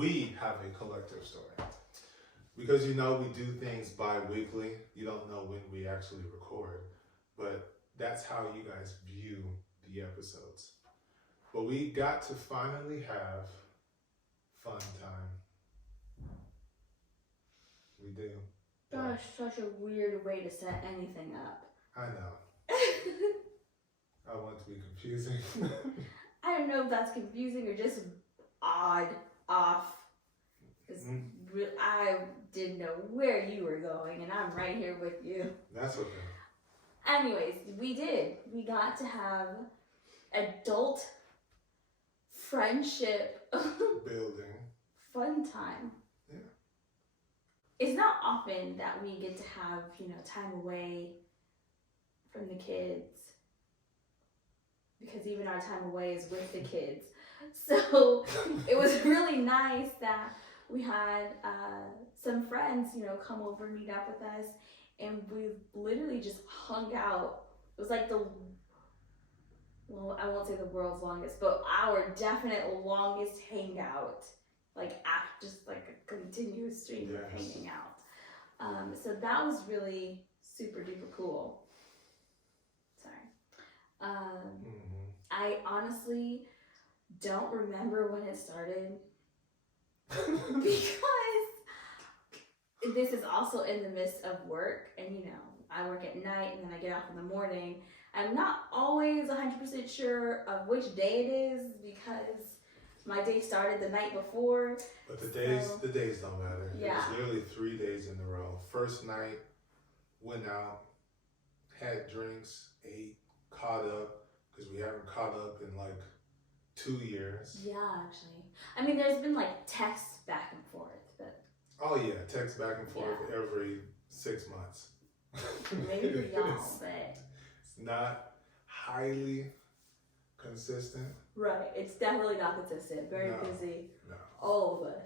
we have a collective story. Because we do things bi-weekly. You don't know when we actually record, but that's how you guys view the episodes. But we got to finally have fun time. We do. Gosh, such a weird way to set anything up. I know. I want to be confusing. I don't know if that's confusing or just odd, off. Because I didn't know where you were going, and I'm right here with you. That's okay. Anyways, we did. We got to have adult friendship building fun time. Yeah. It's not often that we get to have, time away from the kids. Because even our time away is with the kids. So it was really nice that we had some friends, come over and meet up with us. And we literally just hung out. It was like I won't say the world's longest, but our definite longest hangout. Just like a continuous stream of hanging out. So that was really super duper cool. Sorry. I honestly don't remember when it started because this is also in the midst of work, and I work at night and then I get off in the morning. I'm not always 100% sure of which day it is because my day started the night before. But the days don't matter. Yeah. It was literally 3 days in a row. First night, went out, had drinks, ate, caught up, because we haven't caught up in 2 years. Yeah, actually. I mean, there's been texts back and forth, but... Oh yeah, text back and forth every 6 months. Maybe for y'all, but... It's not highly consistent. Right, it's definitely not consistent. Very busy. No. All of us.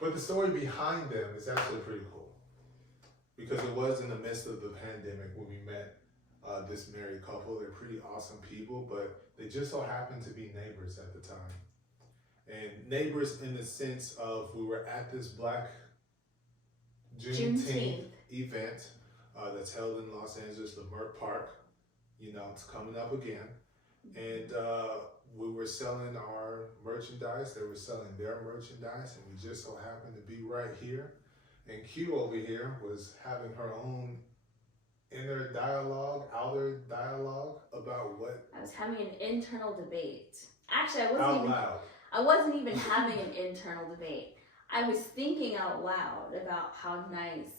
But the story behind them is actually pretty cool. Because it was in the midst of the pandemic when we met this married couple. They're pretty awesome people, but they just so happened to be neighbors at the time. And neighbors in the sense of we were at this Black Juneteenth event that's held in Los Angeles, the Merck Park. It's coming up again. And we were selling our merchandise. They were selling their merchandise. And we just so happened to be right here. And Q over here was having her own inner dialogue, outer dialogue about what? I was having an internal debate. Actually, I wasn't even having an internal debate. I was thinking out loud about how nice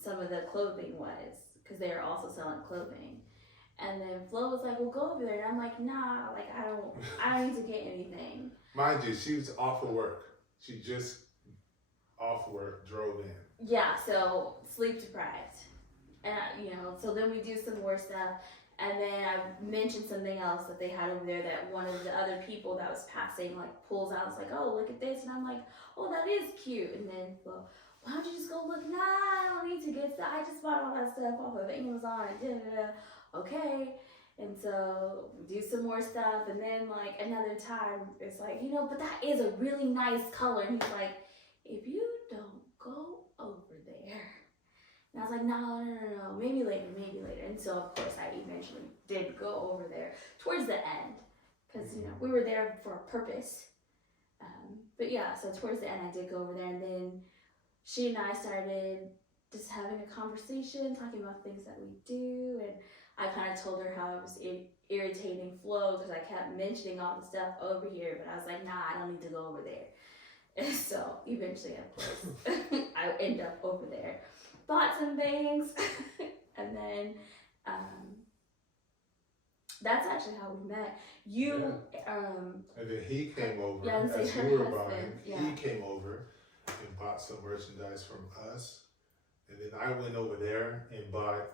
some of the clothing was, because they were also selling clothing. And then Flo was like, "Well, go over there." And I'm like, "Nah, I don't need to get anything." Mind you, she was off of work. She just off work, drove in. Yeah, so sleep deprived. And so then we do some more stuff. And then I mentioned something else that they had over there that one of the other people that was passing pulls out. It's like, "Oh, look at this." And I'm like, "Oh, that is cute." And then, "Well, why don't you just go look?" "Nah, I don't need to get stuff. I just bought all that stuff off of Amazon." Okay. And so we do some more stuff. And then another time, it's like, "But that is a really nice color." And he's like, "If you don't go over there." And I was like, no, maybe later. And so, of course, I eventually did go over there towards the end because, we were there for a purpose. But yeah, so towards the end, I did go over there. And then she and I started just having a conversation, talking about things that we do. And I kind of told her how it was irritating Flo because I kept mentioning all the stuff over here. But I was like, nah, I don't need to go over there. And so eventually, of course, I end up over there. Bought some things, and then that's actually how we met. And then he came over, as you were buying, he came over and bought some merchandise from us. And then I went over there and bought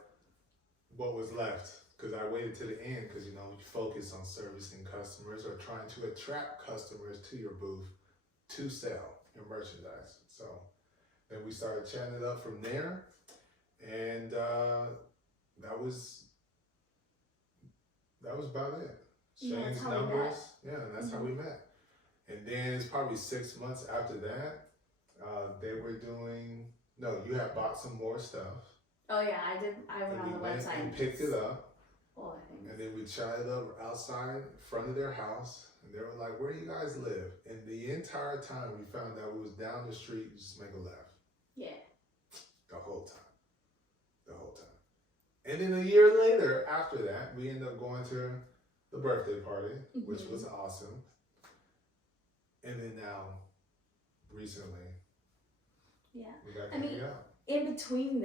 what was left. Because I waited to the end because, you focus on servicing customers or trying to attract customers to your booth to sell your merchandise. So then we started chatting it up from there, and that was about it. Exchanged numbers, and that's how we met. And then it's probably 6 months after that, they were doing, no, you had bought some more stuff. Oh yeah, I did. I went And on we the went website and picked it up. All the things. And then we tried it up outside, in front of their house. And they were like, where do you guys live? And the entire time we found out we was down the street, you just make a left. Yeah. The whole time. And then a year later, after that, we ended up going to the birthday party, which was awesome. And then now, recently, we got to hang out. In between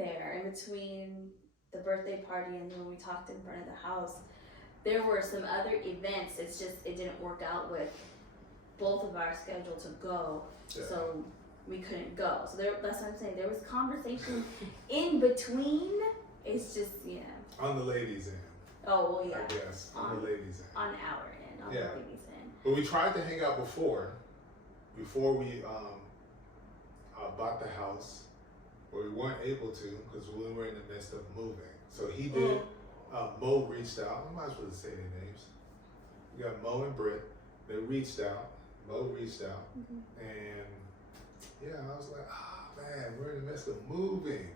the birthday party and when we talked in front of the house, there were some other events. It's just, it didn't work out with both of our schedule to go. Yeah. So we couldn't go. So that's what I'm saying. There was conversation in between. It's just, On the ladies' end. Oh, well, yeah. I guess. On the ladies' end. On our end. On the ladies' end. But we tried to hang out before we bought the house, but we weren't able to because we were in the midst of moving. So he did. Mo reached out. I might as well say their names. We got Mo and Britt. They reached out. Mo reached out, and I was like, man, we're in the midst of moving,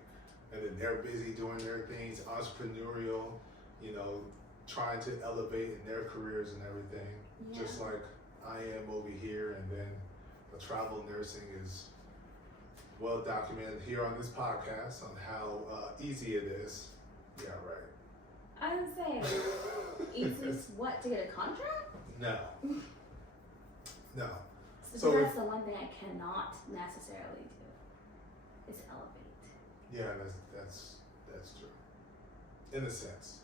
and then they're busy doing their things, entrepreneurial, trying to elevate in their careers and everything, just like I am over here. And then the travel nursing is well documented here on this podcast on how easy it is. Yeah, right. I would say, easiest what, to get a contract? No. So that's the one thing I cannot necessarily do, is elevate. Yeah, that's true. In a sense.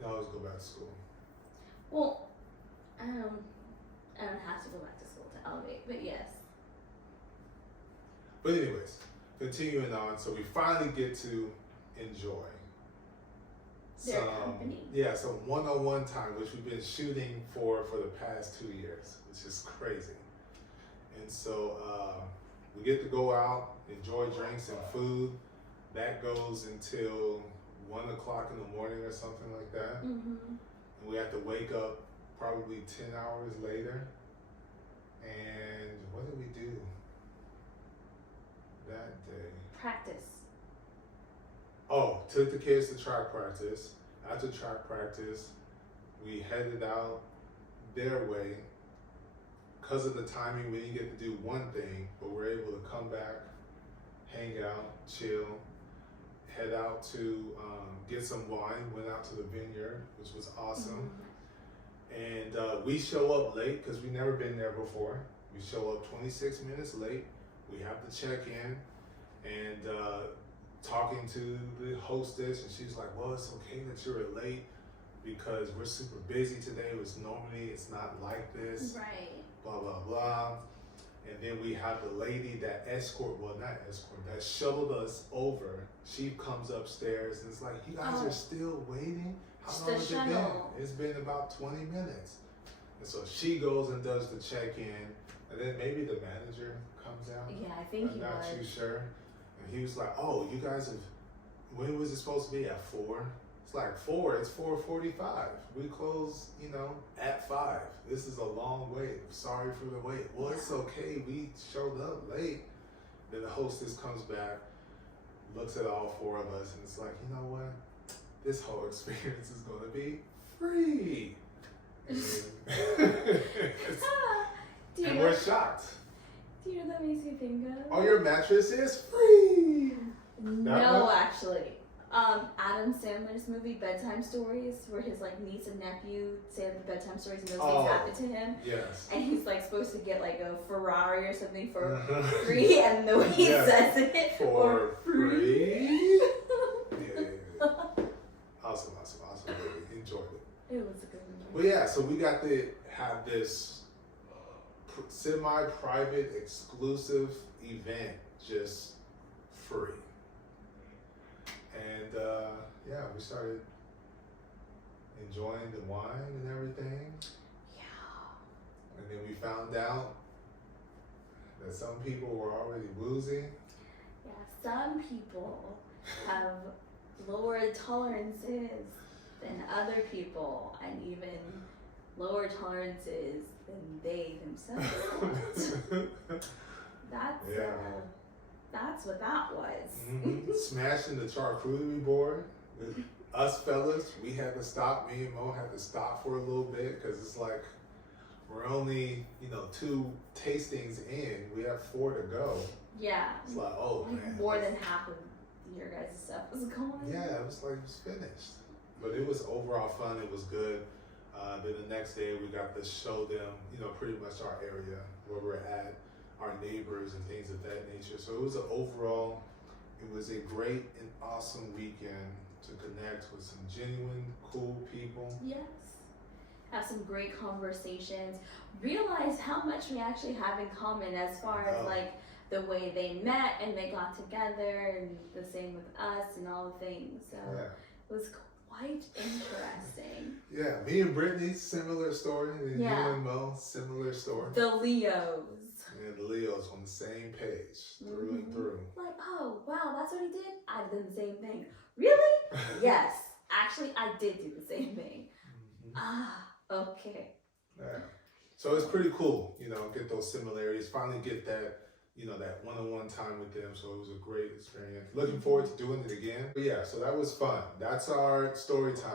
You always go back to school. Well, I don't have to go back to school to elevate, but yes. But anyways, continuing on, so we finally get to enjoy their company. Yeah, some one-on-one time, which we've been shooting for the past 2 years, which is crazy. And so we get to go out, enjoy drinks and food. That goes until 1 o'clock in the morning or something like that. And we have to wake up probably 10 hours later. And what did we do that day? Practice. Oh, took the kids to track practice. After track practice, we headed out their way. Because of the timing, we didn't get to do one thing, but we're able to come back, hang out, chill, head out to get some wine, went out to the vineyard, which was awesome. And we show up late because we've never been there before. We show up 26 minutes late. We have to check in and talking to the hostess, and she's like, well, it's okay that you're late because we're super busy today. It's not like this. Right. Blah, blah, blah. And then we have the lady that that shuttled us over. She comes upstairs and it's like, you guys are still waiting? How long has it been? It's been about 20 minutes. And so she goes and does the check-in, and then maybe the manager comes out. Yeah, I think I'm not too sure. And he was like, oh, you guys have, when was it supposed to be? At 4? It's like 4, it's 4:45. We close, at 5. This is a long wait. Sorry for the wait. Well, it's okay. We showed up late. Then the hostess comes back, looks at all 4 of us, and it's like, you know what? This whole experience is going to be free. And we're shocked. Do you know what that makes me think of? Oh, your mattress is free. No, actually. Adam Sandler's movie Bedtime Stories, where his niece and nephew say the bedtime stories and those things happen to him. Yes. And he's supposed to get a Ferrari or something for free, and the way he says it for free. Yeah. Awesome movie. Enjoyed it. It was a good movie. Well, yeah. So we got to have this semi-private, exclusive event just free. And we started enjoying the wine and everything. Yeah. And then we found out that some people were already boozing. Yeah, some people have lower tolerances than other people, and even lower tolerances than they themselves was. That's what that was. Mm-hmm. Smashing the charcuterie board. Us fellas, we had to stop. Me and Mo had to stop for a little bit because it's like we're only 2 tastings in. We have 4 to go. Yeah. It's like, oh man. More than half of your guys' stuff was gone. Yeah, it was like it was finished. But it was overall fun. It was good. Then the next day we got to show them, pretty much our area where we're at, our neighbors and things of that nature. So it was it was a great and awesome weekend to connect with some genuine, cool people. Yes. Have some great conversations. Realize how much we actually have in common as far as like the way they met and they got together, and the same with us and all the things. So it was quite interesting. Yeah, me and Brittany, similar story. And you and Mo, similar story. The Leos. Yeah, the Leos on the same page, through and through. Like, oh, wow, that's what he did? I've done the same thing. Really? Yes. Actually, I did do the same thing. Ah, okay. Yeah. So it's pretty cool, get those similarities, finally get that, that one-on-one time with them. So it was a great experience. Looking forward to doing it again. But yeah, so that was fun. That's our story time.